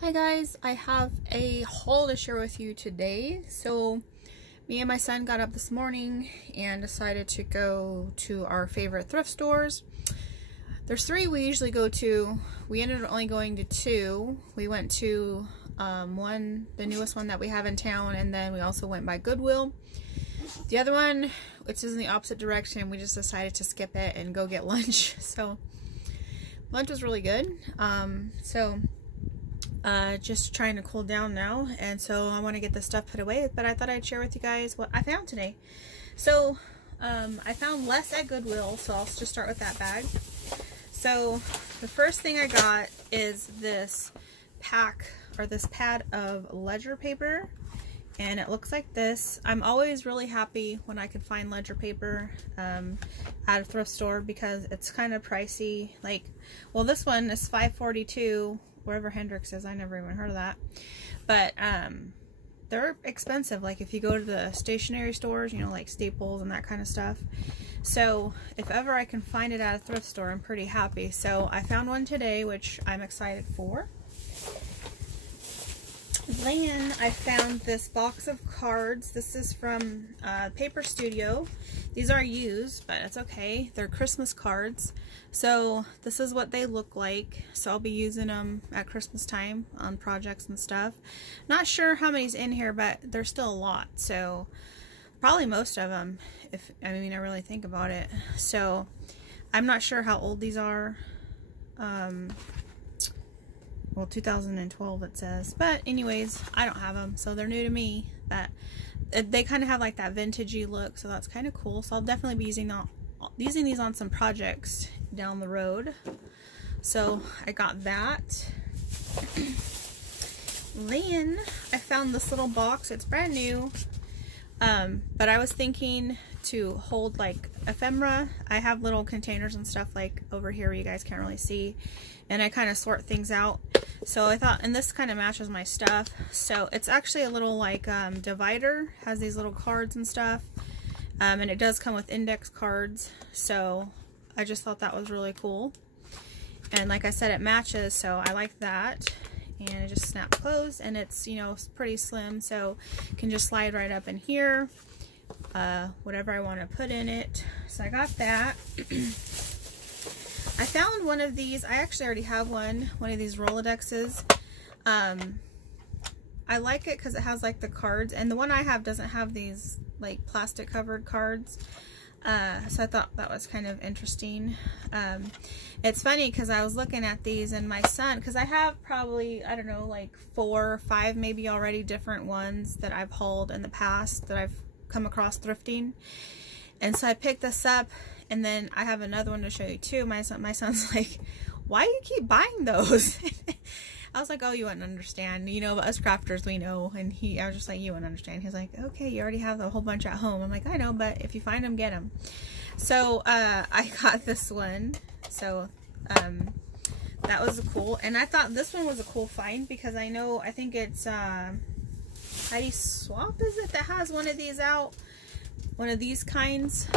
Hi guys, I have a haul to share with you today. So me and my son got up this morning and decided to go to our favorite thrift stores. There's three we usually go to. We ended up only going to two. We went to one, the newest one that we have in town, and then we also went by Goodwill. The other one, which is in the opposite direction, we just decided to skip it and go get lunch. So lunch was really good. Just trying to cool down now, and so I want to get this stuff put away, but I thought I'd share with you guys what I found today. So I found less at Goodwill, so I'll just start with that bag. So the first thing I got is this pack, or this pad of ledger paper, and it looks like this. I'm always really happy when I can find ledger paper at a thrift store because it's kind of pricey. Like, well, this one is $5.42. Wherever Hendrix is, I never even heard of that. But they're expensive, like if you go to the stationery stores, you know, like Staples and that kind of stuff. So if ever I can find it at a thrift store, I'm pretty happy. So I found one today, which I'm excited for. Then I found this box of cards. This is from Paper Studio. These are used, but it's okay. They're Christmas cards. So this is what they look like. So I'll be using them at Christmas time on projects and stuff. Not sure how many's in here, but there's still a lot. So probably most of them, if I really think about it. So I'm not sure how old these are. Well, 2012 it says, but anyways, I don't have them, so they're new to me, but they kind of have like that vintagey look, so that's kind of cool. So I'll definitely be using these on some projects down the road. So I got that. Then I found this little box. It's brand new, but I was thinking to hold like ephemera. I have little containers and stuff like over here where you guys can't really see, and I kind of sort things out. So I thought, and this kind of matches my stuff. So it's actually a little like divider, has these little cards and stuff, and it does come with index cards. So I just thought that was really cool, and like I said, it matches, so I like that. And it just snaps closed, and it's, you know, pretty slim, so it can just slide right up in here, whatever I want to put in it. So I got that. I found one of these. I actually already have one of these Rolodexes. I like it because it has like the cards, and the one I have doesn't have these like plastic covered cards. So I thought that was kind of interesting. It's funny because I was looking at these, and my son, because I have probably, I don't know, like 4 or 5 maybe already different ones that I've hauled in the past that I've come across thrifting. And so I picked this up, and then I have another one to show you too. My son's like, why do you keep buying those? I was like, oh, you wouldn't understand. You know, but us crafters, we know. And I was just like, you wouldn't understand. He's like, okay, you already have a whole bunch at home. I'm like, I know, but if you find them, get them. So I got this one. So that was cool. And I thought this one was a cool find because I think it's Heidi Swap, is it, that has one of these out? One of these kinds.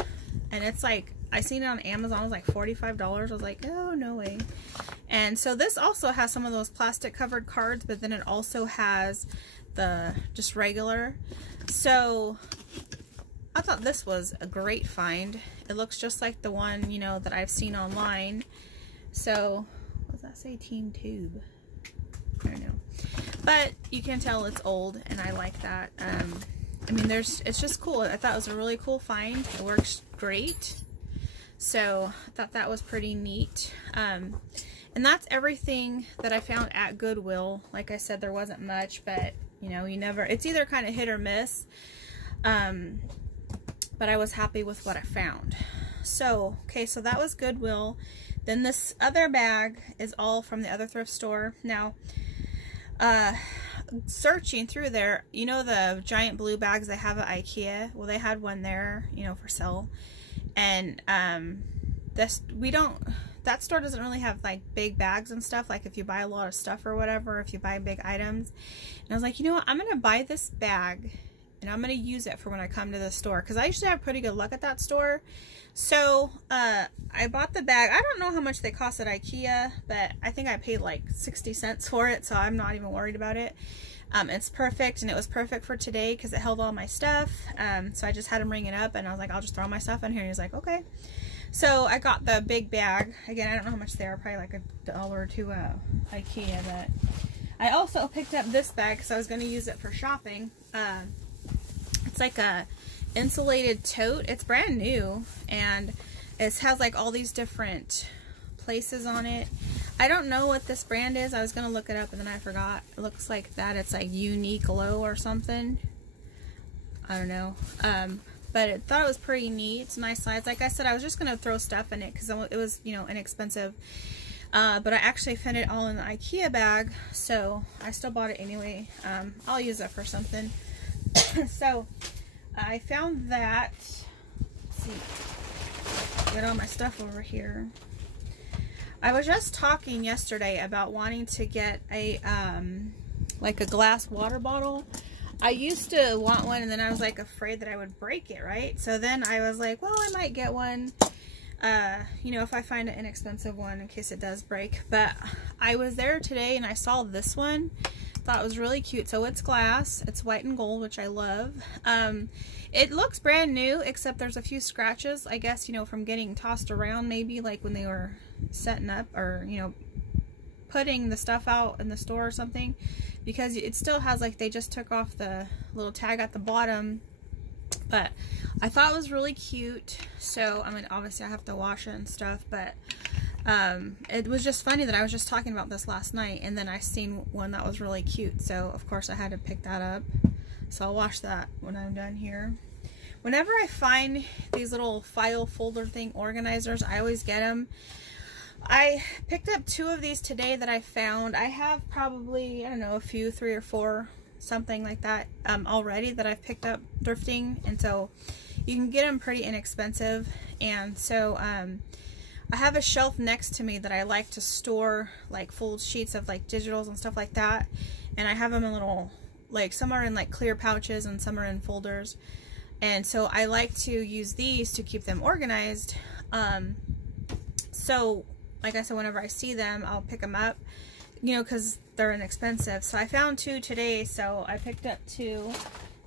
And it's like, I seen it on Amazon. It was like $45. I was like, oh, no way. And so this also has some of those plastic covered cards, but then it also has the just regular. So I thought this was a great find. It looks just like the one, you know, that I've seen online. So what does that say? Team Tube. I don't know. But you can tell it's old, and I like that. It's just cool. I thought it was a really cool find. It works great. So I thought that was pretty neat. And that's everything that I found at Goodwill. Like I said, there wasn't much, but you know, it's either kind of hit or miss. But I was happy with what I found. So, okay, so that was Goodwill. Then this other bag is all from the other thrift store. Now, searching through there, you know the giant blue bags they have at IKEA? Well, they had one there, you know, for sale. And that store doesn't really have like big bags and stuff, like if you buy a lot of stuff or whatever, if you buy big items. And I was like, you know what, I'm gonna buy this bag and I'm going to use it for when I come to the store, because I usually have pretty good luck at that store. So I bought the bag. I don't know how much they cost at IKEA, but I think I paid like 60 cents for it, so I'm not even worried about it. It's perfect, and it was perfect for today because it held all my stuff. So I just had him ring it up, and I was like, I'll just throw my stuff in here. And he's like, okay. So I got the big bag. Again, I don't know how much they are, probably like $1 or $2 at IKEA. But I also picked up this bag because I was going to use it for shopping. It's like a insulated tote. It's brand new, and it has like all these different places on it. I don't know what this brand is. I was gonna look it up and then I forgot. It looks like that it's like Unique Low or something. I don't know. But I thought it was pretty neat. It's a nice size. Like I said, I was just gonna throw stuff in it because it was, you know, inexpensive. But I actually fit it all in the IKEA bag, so I still bought it anyway. I'll use it for something. So I found that. Let's see, get all my stuff over here. I was just talking yesterday about wanting to get a like a glass water bottle. I used to want one, and then I was like afraid that I would break it, right? So then I was like, well, I might get one, you know, if I find an inexpensive one in case it does break. But I was there today and I saw this one. Thought it was really cute. So it's glass. It's white and gold, which I love. It looks brand new, except there's a few scratches, I guess, you know, from getting tossed around, maybe like when they were setting up, or, you know, putting the stuff out in the store or something, because it still has, like, they just took off the little tag at the bottom. But I thought it was really cute. So, I mean, obviously I have to wash it and stuff, but it was just funny that I was just talking about this last night, and then I seen one that was really cute, so of course I had to pick that up. So I'll wash that when I'm done here. Whenever I find these little file folder thing organizers, I always get them. I picked up 2 of these today that I found. I have probably, I don't know, a few, 3 or 4, something like that, already that I've picked up thrifting, and so you can get them pretty inexpensive. And so I have a shelf next to me that I like to store like full sheets of like digitals and stuff like that, and I have them in little, like, some are in like clear pouches and some are in folders, and so I like to use these to keep them organized. So like I said, whenever I see them, I'll pick them up, you know, because they're inexpensive. So I found 2 today, so I picked up 2,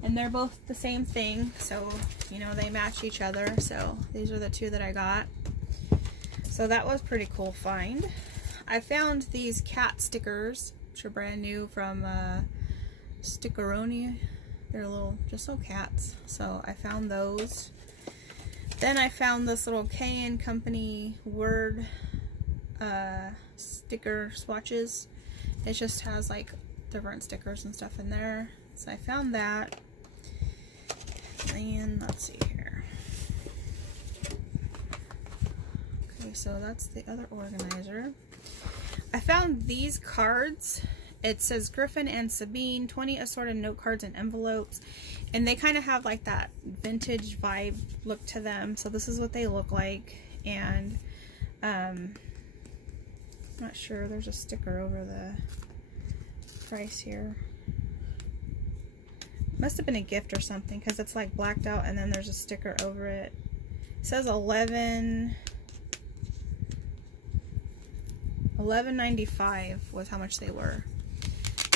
and they're both the same thing, so, you know, they match each other. So these are the 2 that I got. So that was pretty cool find. I found these cat stickers, which are brand new from Stickeroni. They're little, just little cats. So I found those. Then I found this little K&N Company word sticker swatches. It just has like different stickers and stuff in there. So I found that. And let's see here. Okay, so that's the other organizer. I found these cards. It says Griffin and Sabine, 20 assorted note cards and envelopes. And they kind of have like that vintage vibe look to them. So this is what they look like. And I'm not sure. There's a sticker over the price here. Must have been a gift or something, because it's like blacked out and then there's a sticker over it. It says $11.95 was how much they were.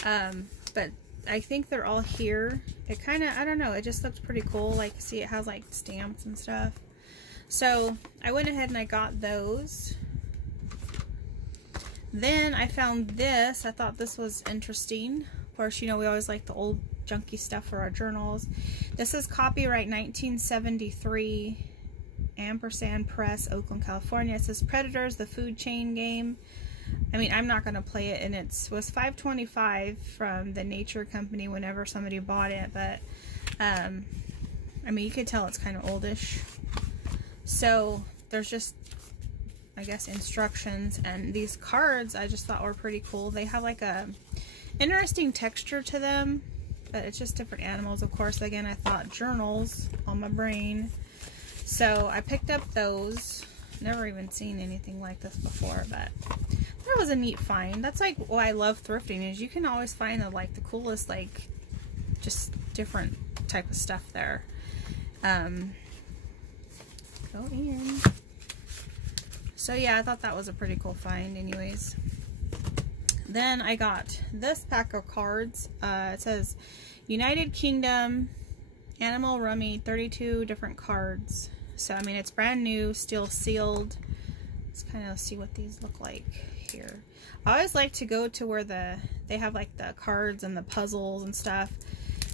But I think they're all here. It kind of, I don't know, it just looks pretty cool. Like, see, it has like stamps and stuff. So I went ahead and I got those. Then I found this. I thought this was interesting. Of course, you know, we always like the old junky stuff for our journals. This is copyright 1973, Ampersand Press, Oakland, California. It says Predators, the food chain game. I mean, I'm not going to play it, and it was $5.25 from the Nature Company whenever somebody bought it, but I mean, you could tell it's kind of oldish. So there's just, I guess, instructions, and these cards I just thought were pretty cool. They have like a interesting texture to them, but it's just different animals. Of course, again, I thought journals on my brain, so I picked up those. Never even seen anything like this before, but that was a neat find. That's like why I love thrifting, is you can always find the, like, the coolest, like, just different type of stuff there. Go in. So yeah, I thought that was a pretty cool find anyways. Then I got this pack of cards. It says United Kingdom Animal Rummy, 32 different cards. So I mean, it's brand new, still sealed. Let's kind of see what these look like here. I always like to go to where they have like the cards and the puzzles and stuff,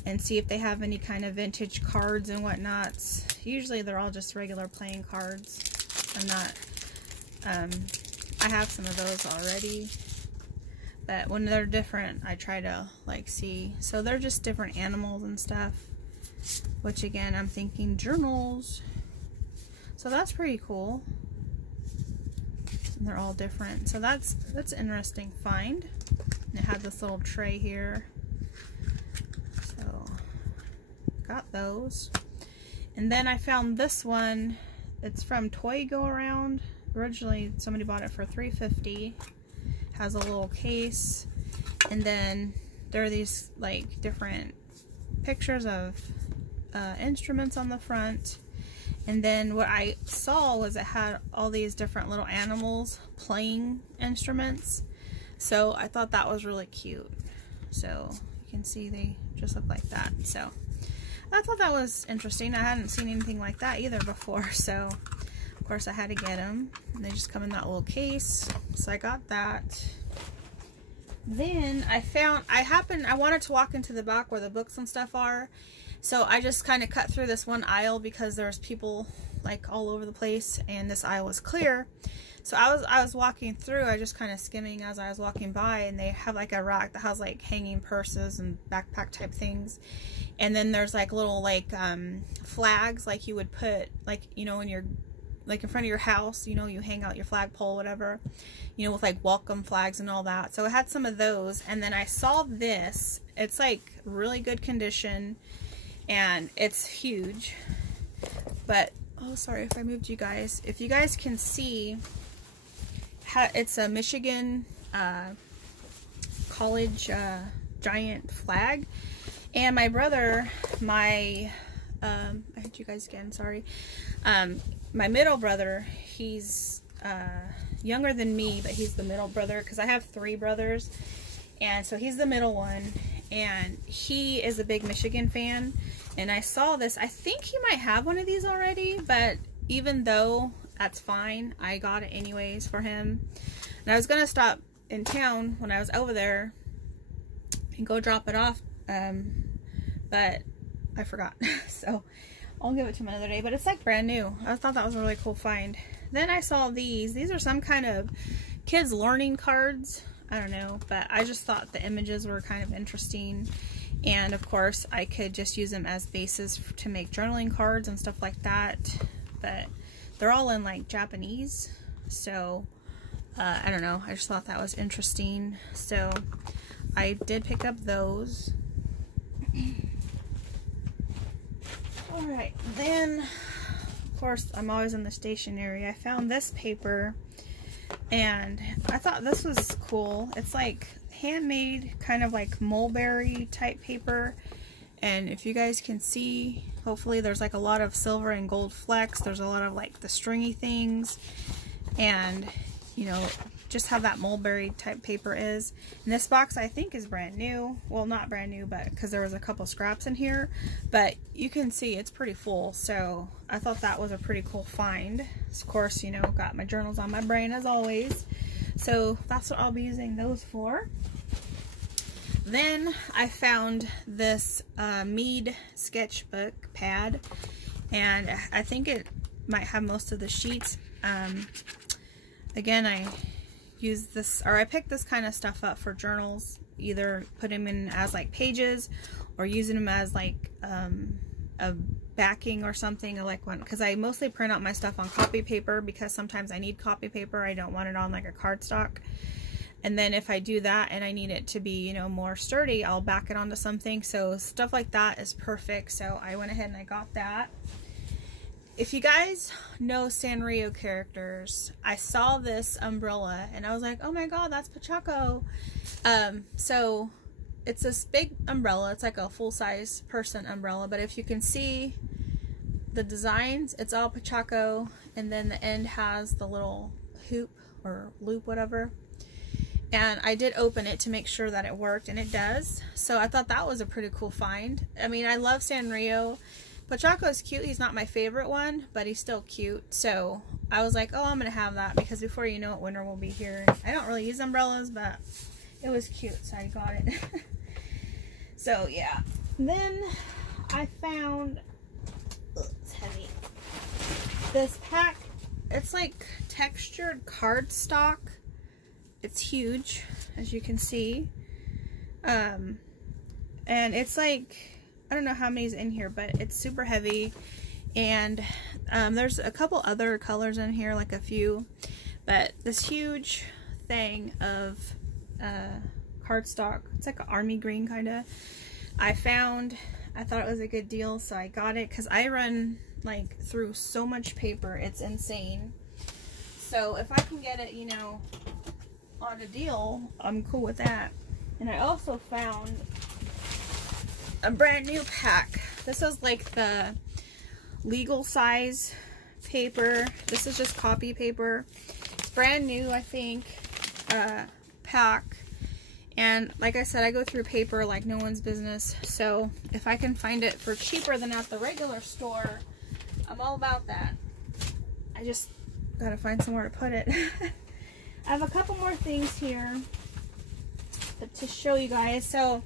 and see if they have any kind of vintage cards and whatnot. Usually they're all just regular playing cards. I'm not, I have some of those already, but when they're different, I try to like see. So they're just different animals and stuff, which again, I'm thinking journals. So that's pretty cool. And they're all different. So that's an interesting find. And it had this little tray here. So got those. And then I found this one. It's from Toy Go Around. Originally somebody bought it for $3.50. Has a little case. And then there are these like different pictures of instruments on the front. And then what I saw was it had all these different little animals playing instruments. So I thought that was really cute. So you can see they just look like that. So I thought that was interesting. I hadn't seen anything like that either before. So of course I had to get them. And they just come in that little case. So I got that. Then I wanted to walk into the back where the books and stuff are. So I just kind of cut through this one aisle because there's people like all over the place and this aisle was clear. So I was walking through, I just kind of skimming as I was walking by, and they have like a rack that has like hanging purses and backpack type things. And then there's like little like flags like you would put like, you know, when you're like in front of your house, you know, you hang out your flagpole, whatever, you know, with like welcome flags and all that. So I had some of those, and then I saw this. It's like really good condition. And it's huge, but oh, sorry if I moved you guys. If you guys can see, it's a Michigan college giant flag. And my brother, I hit you guys again, sorry. My middle brother, he's younger than me, but he's the middle brother because I have 3 brothers, and so he's the middle one. And he is a big Michigan fan, and I saw this. I think he might have one of these already, but even though that's fine, I got it anyways for him. And I was gonna stop in town when I was over there and go drop it off, but I forgot. So I'll give it to him another day, but it's like brand new. I thought that was a really cool find. Then I saw these are some kind of kids learning cards. I don't know, but I just thought the images were kind of interesting, and of course I could just use them as bases to make journaling cards and stuff like that, but they're all in like Japanese, so I don't know, I just thought that was interesting, so I did pick up those. Alright, then of course I'm always in the stationery. I found this paper, and I thought this was cool. It's like handmade, kind of like mulberry type paper. And if you guys can see, hopefully there's like a lot of silver and gold flecks. There's a lot of like the stringy things. And, you know, just how that mulberry type paper is. And this box I think is brand new. Well, not brand new, but because there was a couple scraps in here. But you can see it's pretty full. So I thought that was a pretty cool find. Of course, you know, got my journals on my brain as always. So that's what I'll be using those for. Then I found this Mead sketchbook pad. And I think it might have most of the sheets. Again, I use this, or I picked this kind of stuff up for journals, either put them in as like pages or using them as like a backing or something, like one, because I mostly print out my stuff on copy paper because sometimes I need copy paper. I don't want it on like a cardstock. And then if I do that and I need it to be, you know, more sturdy, I'll back it onto something. So stuff like that is perfect. So I went ahead and I got that. If you guys know Sanrio characters, I saw this umbrella and I was like, oh my god, that's Pachaco. So it's this big umbrella. It's like a full-size person umbrella, but if you can see the designs, it's all Pachaco, and then the end has the little hoop or loop, whatever. And I did open it to make sure that it worked, and it does. So I thought that was a pretty cool find. I mean, I love Sanrio. Pachaco is cute. He's not my favorite one, but he's still cute. So I was like, oh, I'm going to have that, because before you know it, winter will be here. I don't really use umbrellas, but it was cute, so I got it. So, yeah. Then I found, it's heavy, this pack. It's like textured cardstock. It's huge, as you can see. And it's like, I don't know how many's in here, but it's super heavy. And there's a couple other colors in here, like a few. But this huge thing of cardstock, it's like an army green kind of, I thought it was a good deal, so I got it, because I run like through so much paper, it's insane. So if I can get it, you know, on a deal, I'm cool with that. And I also found a brand new pack. This is like the legal size paper. This is just copy paper. It's brand new, I think, pack. And like I said, I go through paper like no one's business. So if I can find it for cheaper than at the regular store, I'm all about that. I just gotta find somewhere to put it. I have a couple more things here to show you guys. So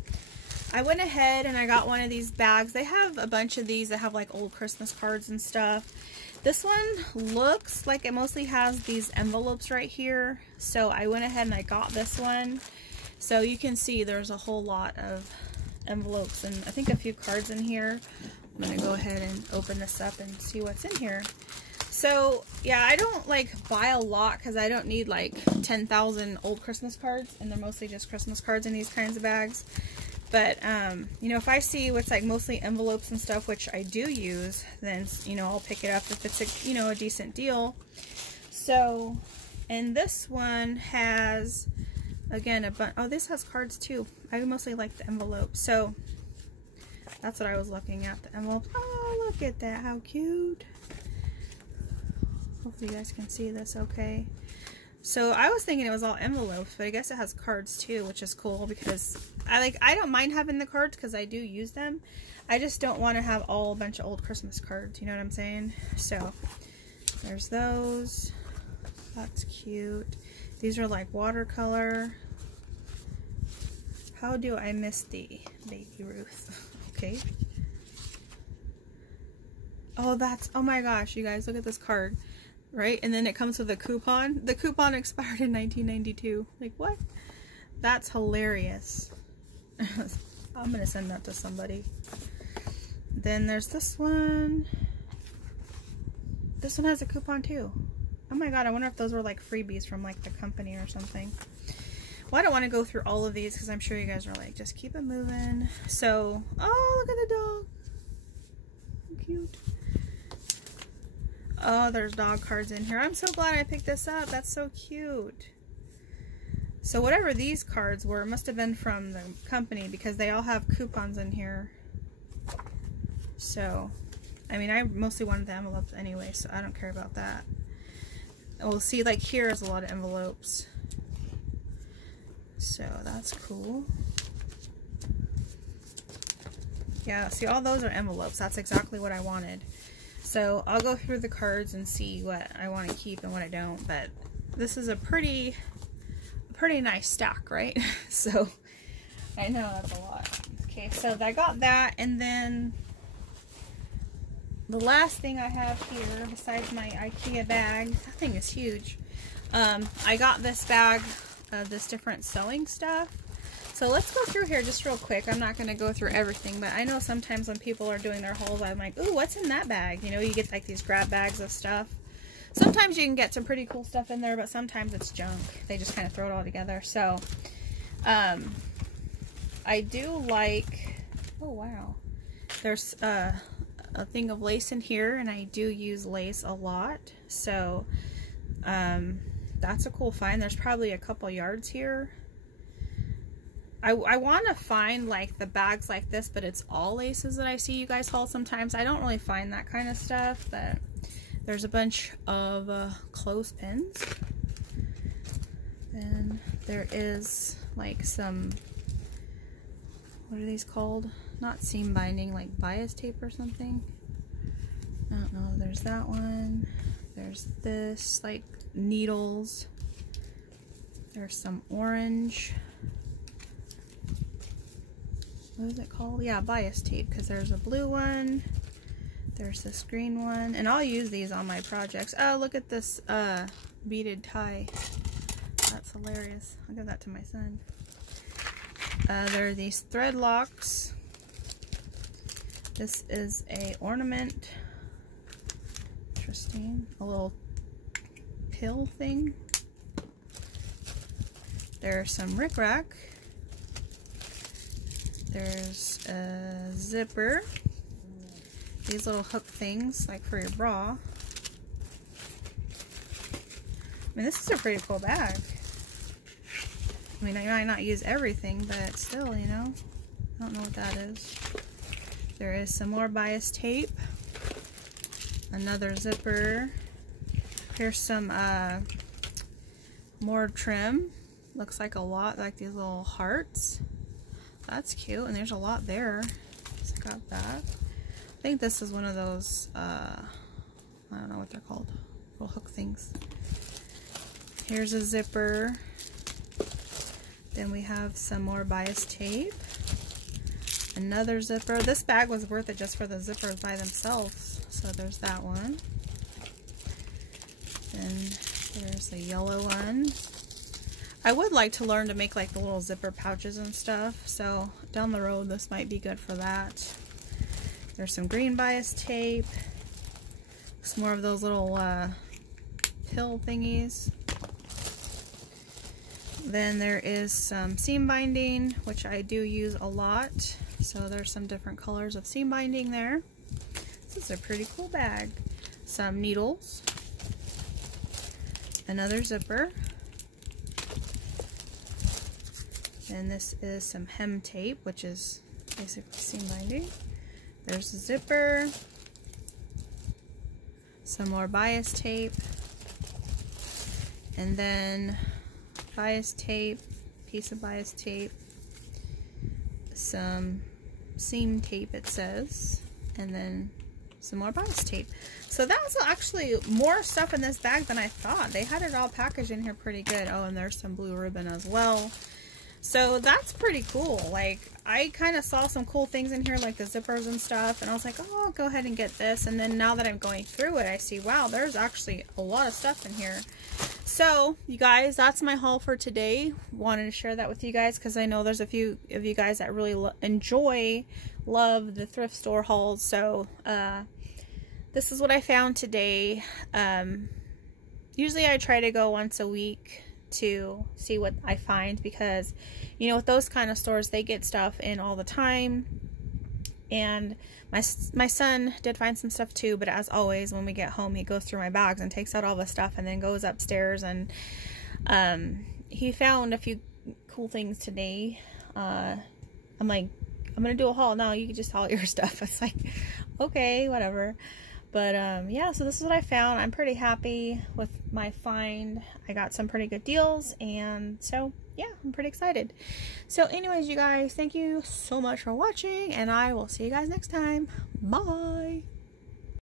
I went ahead and I got one of these bags. They have a bunch of these that have like old Christmas cards and stuff. This one looks like it mostly has these envelopes right here. So I went ahead and I got this one. So you can see there's a whole lot of envelopes and I think a few cards in here. I'm going to go ahead and open this up and see what's in here. So yeah, I don't like buy a lot because I don't need like 10,000 old Christmas cards, and they're mostly just Christmas cards in these kinds of bags. But you know, if I see what's like mostly envelopes and stuff, which I do use, then you know, I'll pick it up if it's a, you know, a decent deal. So, and this one has, again, a bunch. Oh, this has cards too. I mostly like the envelopes. So that's what I was looking at, the envelope. Oh, look at that, how cute. Hopefully you guys can see this okay. So I was thinking it was all envelopes, but I guess it has cards too, which is cool because I don't mind having the cards because I do use them. I just don't want to have a bunch of old Christmas cards, you know what I'm saying? So there's those. That's cute. These are like watercolor. How do I miss the Baby Ruth? Okay. Oh, that's, oh my gosh, you guys, look at this card. Right? And then it comes with a coupon. The coupon expired in 1992. Like, what? That's hilarious. I'm going to send that to somebody. Then there's this one. This one has a coupon too. Oh my god, I wonder if those were like freebies from like the company or something. Well, I don't want to go through all of these because I'm sure you guys are like, just keep it moving. So, oh, look at the dog. How cute. Oh, there's dog cards in here. I'm so glad I picked this up. That's so cute. So whatever these cards were, must have been from the company because they all have coupons in here. So, I mean, I mostly wanted the envelopes anyway, so I don't care about that. We'll see, like here is a lot of envelopes. So that's cool. Yeah, see, all those are envelopes. That's exactly what I wanted. So I'll go through the cards and see what I want to keep and what I don't. But this is a pretty nice stack, right? So I know that's a lot. Okay, so I got that, and then the last thing I have here, besides my IKEA bag, that thing is huge. I got this bag of this different sewing stuff. So let's go through here just real quick. I'm not going to go through everything, but I know sometimes when people are doing their hauls, I'm like, ooh, what's in that bag? You know, you get like these grab bags of stuff. Sometimes you can get some pretty cool stuff in there, but sometimes it's junk. They just kind of throw it all together. So, I do like, oh wow, there's a thing of lace in here, and I do use lace a lot. So, that's a cool find. There's probably a couple yards here. I want to find like the bags like this, but it's all laces that I see you guys haul sometimes. I don't really find that kind of stuff, but there's a bunch of clothespins. Then there is like some, what are these called? Not seam binding, like bias tape or something. I don't know. There's that one. There's this, like needles. There's some orange. What is it called? Yeah, bias tape, because there's a blue one. There's this green one. And I'll use these on my projects. Oh, look at this beaded tie. That's hilarious. I'll give that to my son. There are these thread locks. This is a ornament. Interesting. A little pill thing. There's some rickrack. There's a zipper. These little hook things, like for your bra. I mean, this is a pretty cool bag. I mean, I might not use everything, but still, you know. I don't know what that is. There is some more bias tape. Another zipper. Here's some more trim. Looks like a lot, like these little hearts. That's cute, and there's a lot there. So got that. I think this is one of those, I don't know what they're called, little hook things. Here's a zipper. Then we have some more bias tape. Another zipper. This bag was worth it just for the zippers by themselves. So there's that one. Then there's a yellow one. I would like to learn to make like the little zipper pouches and stuff. So down the road, this might be good for that. There's some green bias tape. Some more of those little pill thingies. Then there is some seam binding, which I do use a lot. So there's some different colors of seam binding there. This is a pretty cool bag. Some needles. Another zipper. And this is some hem tape, which is basically seam binding. There's a zipper. Some more bias tape. And then bias tape, piece of bias tape, some seam tape it says, and then some more bias tape. So that was actually more stuff in this bag than I thought. They had it all packaged in here pretty good. Oh, and there's some blue ribbon as well. So that's pretty cool. Like, I kind of saw some cool things in here, like the zippers and stuff, and I was like, oh, I'll go ahead and get this. And then now that I'm going through it, I see, wow, there's actually a lot of stuff in here. So, you guys, that's my haul for today. Wanted to share that with you guys because I know there's a few of you guys that really love the thrift store hauls. So, this is what I found today. Usually I try to go once a week to see what I find because, you know, with those kind of stores, they get stuff in all the time. And my son did find some stuff too, but as always, when we get home, he goes through my bags and takes out all the stuff and then goes upstairs, and he found a few cool things today. I'm like, I'm gonna do a haul. No, you can just haul your stuff. It's like, okay, whatever. But yeah, so this is what I found. I'm pretty happy with my find. I got some pretty good deals, and so yeah, I'm pretty excited. So anyways, you guys, thank you so much for watching, and I will see you guys next time. Bye.